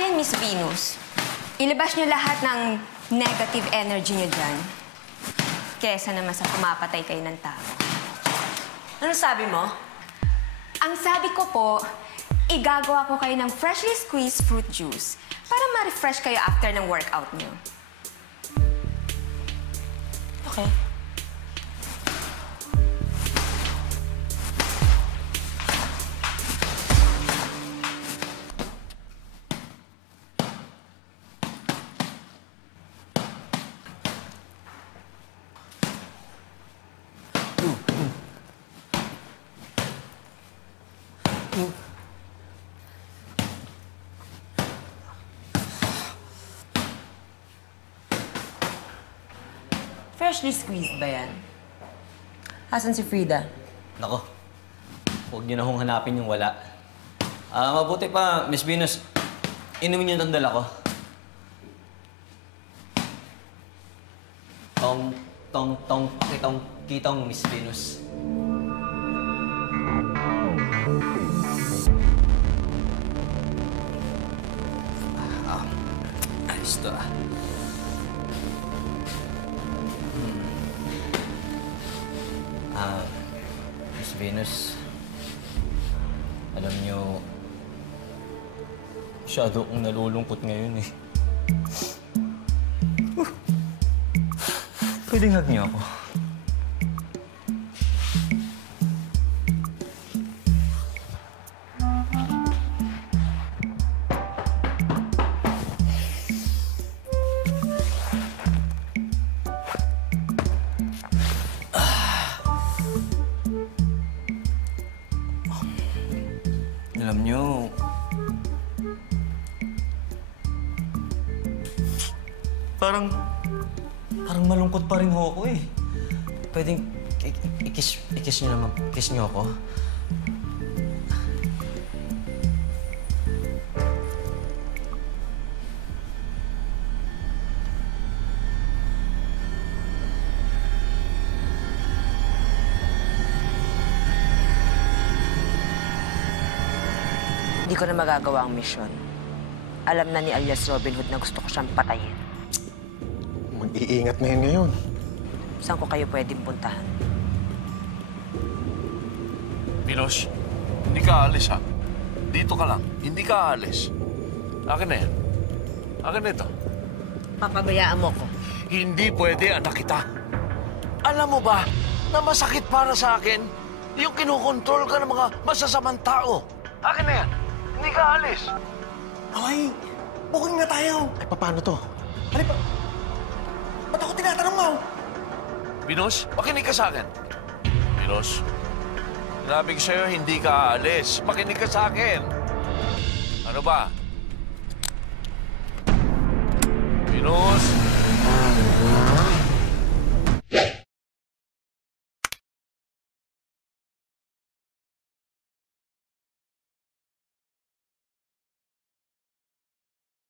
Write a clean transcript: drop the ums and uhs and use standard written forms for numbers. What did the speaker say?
Ayan, Miss Venus. Ilabas niyo lahat ng negative energy niyo dyan. Kesa naman sa pumapatay kayo ng tao. Ano sabi mo? Ang sabi ko po, igagawa ko kayo ng freshly squeezed fruit juice para ma-refresh kayo after ng workout niyo. Okay. Freshly squeezed ba yan? Asan si Frida? Nako, huwag niyo na hong hanapin yung wala. Mabuti pa, Miss Venus, inumin niyo itong dala ko. Kitong, Miss Venus. Ayos to ah. Miss Venus, alam niyo, masyado akong nalulungkot ngayon eh. Pwedeng hug niyo ako. Alam niyo, parang malungkot pa rin ho ako eh. Pwedeng i-kiss niyo naman. Kiss niyo ako. Hindi ko na magagawa ang misyon. Alam na ni alias Robin Hood na gusto ko siyang patayin. Mag-iingat na yun ngayon. Saan ko kayo pwedeng puntahan? Milos, hindi ka aalis ha. Dito ka lang. Hindi ka aalis. Akin na yan. Akin na ito. Papabayaan mo ko. Hindi pwede, anak kita. Alam mo ba na masakit para sa akin yung kinukontrol ka ng mga masasamang tao? Akin na yan. Hindi ka aalis. Ay, booking na tayo. Ay, paano to? Ano pa? Ba't ako tinatanong mo? Milos, makinig ka sa akin. Milos, sinabi ko sa'yo, hindi ka aalis. Makinig ka sa akin. Ano ba? Milos?